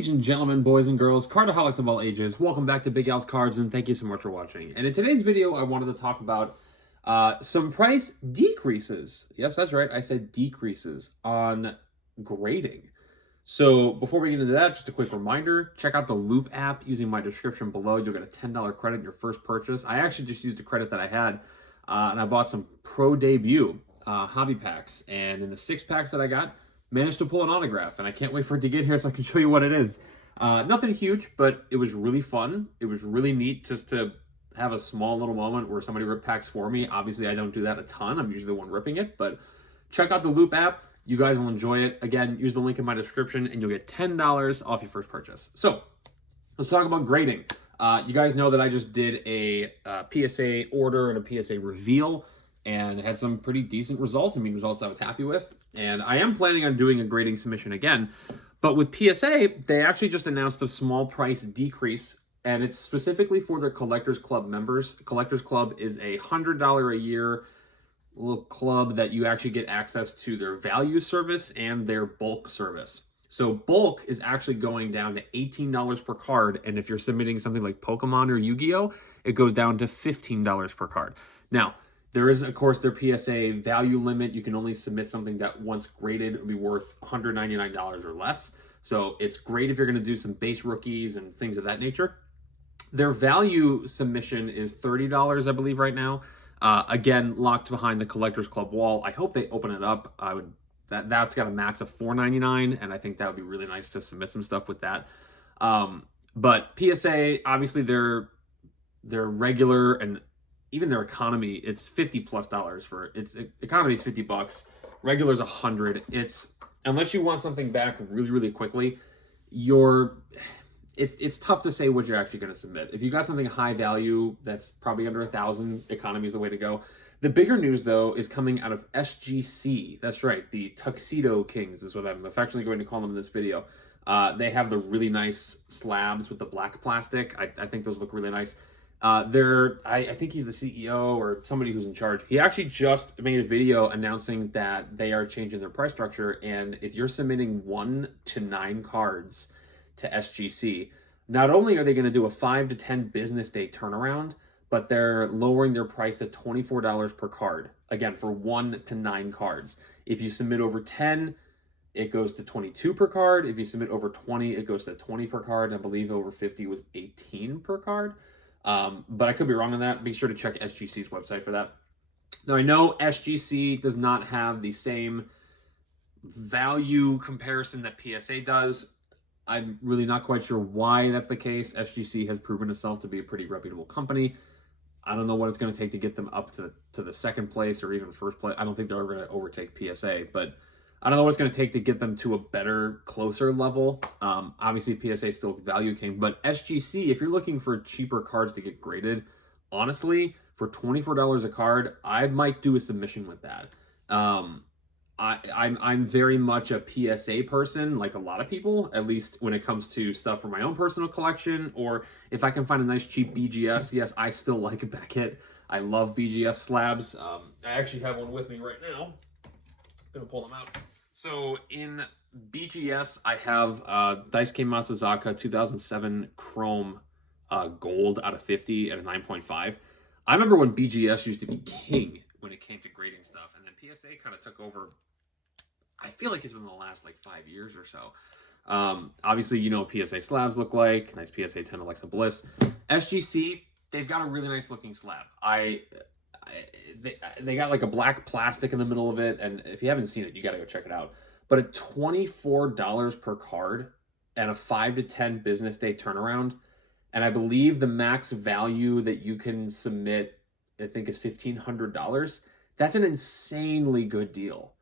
Ladies and gentlemen, boys and girls, cardaholics of all ages, welcome back to Big Al's Cards, and thank you so much for watching. And in today's video, I wanted to talk about some price decreases. Yes, that's right, I said decreases on grading. So before we get into that, just a quick reminder, check out the Loop app using my description below. You'll get a $10 credit in your first purchase. I actually just used a credit that I had, and I bought some Pro Debut hobby packs. And in the 6 packs that I got, managed to pull an autograph, and I can't wait for it to get here so I can show you what it is. Nothing huge, but it was really fun. It was really neat just to have a small little moment where somebody ripped packs for me. Obviously, I don't do that a ton. I'm usually the one ripping it, but check out the Loop app. You guys will enjoy it. Again, use the link in my description, and you'll get $10 off your first purchase. So, let's talk about grading. You guys know that I just did a PSA order and a PSA reveal, and had some pretty decent results. I mean, results I was happy with. And I am planning on doing a grading submission again. But with PSA, they actually just announced a small price decrease, and it's specifically for their Collectors Club members. Collectors Club is a $100 a year little club that you actually get access to their value service and their bulk service. So bulk is actually going down to $18 per card, and if you're submitting something like Pokemon or Yu-Gi-Oh, it goes down to $15 per card. Now, there is, of course, their PSA value limit. You can only submit something that once graded would be worth $199 or less. So it's great if you're going to do some base rookies and things of that nature. Their value submission is $30, I believe, right now. Again, locked behind the Collectors Club wall. I hope they open it up. That's got a max of $4.99, and I think that would be really nice to submit some stuff with that. But PSA, obviously, their regular and even their economy, it's $50+ for its economy is $50, regular is $100. It's, unless you want something back really quickly, it's tough to say what you're actually going to submit. If you got something high value that's probably under 1,000, economy is the way to go. The bigger news, though, is coming out of SGC. That's right, the Tuxedo Kings is what I'm affectionately going to call them in this video. They have the really nice slabs with the black plastic. I think those look really nice. I think he's the CEO or somebody who's in charge. He actually just made a video announcing that they are changing their price structure, and if you're submitting 1 to 9 cards to SGC, not only are they going to do a 5 to 10 business day turnaround, but they're lowering their price to $24 per card. Again, for 1 to 9 cards. If you submit over 10, it goes to $22 per card. If you submit over 20, it goes to $20 per card. I believe over 50 was $18 per card. But I could be wrong on that. Be sure to check SGC's website for that. Now, I know SGC does not have the same value comparison that PSA does. I'm really not quite sure why that's the case. SGC has proven itself to be a pretty reputable company. I don't know what it's going to take to get them up to the second place or even first place. I don't think they're ever going to overtake PSA, but I don't know what it's going to take to get them to a better, closer level. Obviously, PSA still value king, but SGC, if you're looking for cheaper cards to get graded, honestly, for $24 a card, I might do a submission with that. I'm very much a PSA person, like a lot of people, at least when it comes to stuff for my own personal collection, or if I can find a nice cheap BGS. Yes, I still like a Beckett. I love BGS slabs. I actually have one with me right now. I'm gonna pull them out. So in BGS, I have Daisuke Matsuzaka 2007 Chrome Gold out of 50 at a 9.5. I remember when BGS used to be king when it came to grading stuff, and then PSA kind of took over. I feel like it's been the last like 5 years or so. Obviously, you know what PSA slabs look like. Nice PSA 10 Alexa Bliss. SGC, they've got a really nice looking slab. They got like a black plastic in the middle of it, and if you haven't seen it, you got to go check it out. But at $24 per card and a 5 to 10 business day turnaround, and I believe the max value that you can submit, I think, is $1,500. That's an insanely good deal.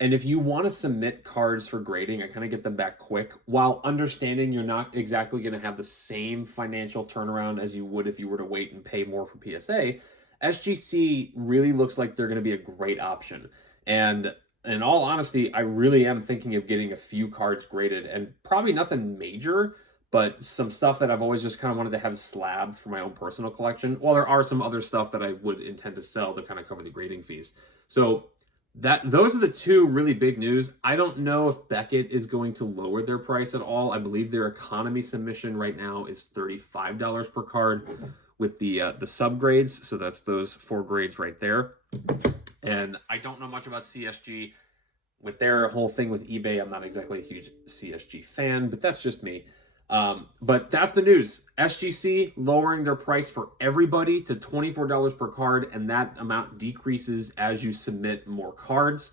And if you want to submit cards for grading, I kind of get them back quick, while understanding you're not exactly going to have the same financial turnaround as you would if you were to wait and pay more for PSA. SGC really looks like they're going to be a great option. And in all honesty, I really am thinking of getting a few cards graded, and probably nothing major, but some stuff that I've always just kind of wanted to have slabbed for my own personal collection. While there are some other stuff that I would intend to sell to kind of cover the grading fees. So those are the two really big news. I don't know if Beckett is going to lower their price at all. I believe their economy submission right now is $35 per card with the subgrades. So that's those 4 grades right there. And I don't know much about CSG. With their whole thing with eBay, I'm not exactly a huge CSG fan, but that's just me. But that's the news. SGC lowering their price for everybody to $24 per card, and that amount decreases as you submit more cards.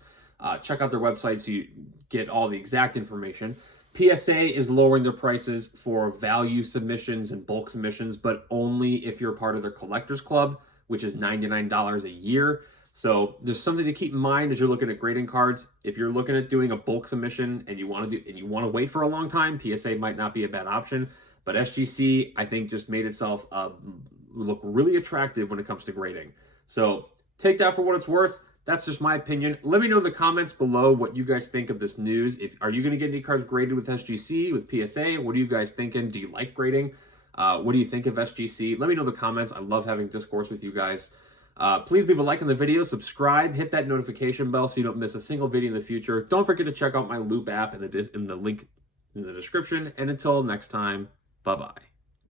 Check out their website so you get all the exact information. PSA is lowering their prices for value submissions and bulk submissions, but only if you're part of their collectors club, which is $99 a year. So there's something to keep in mind as you're looking at grading cards. If you're looking at doing a bulk submission and you want to wait for a long time, PSA might not be a bad option. But SGC, I think, just made itself look really attractive when it comes to grading. So take that for what it's worth. That's just my opinion. Let me know in the comments below what you guys think of this news. Are you going to get any cards graded with SGC, with PSA? What are you guys thinking? Do you like grading? What do you think of SGC? Let me know in the comments. I love having discourse with you guys. Please leave a like on the video, subscribe, hit that notification bell so you don't miss a single video in the future. Don't forget to check out my Loop app in the link in the description. And until next time, bye-bye.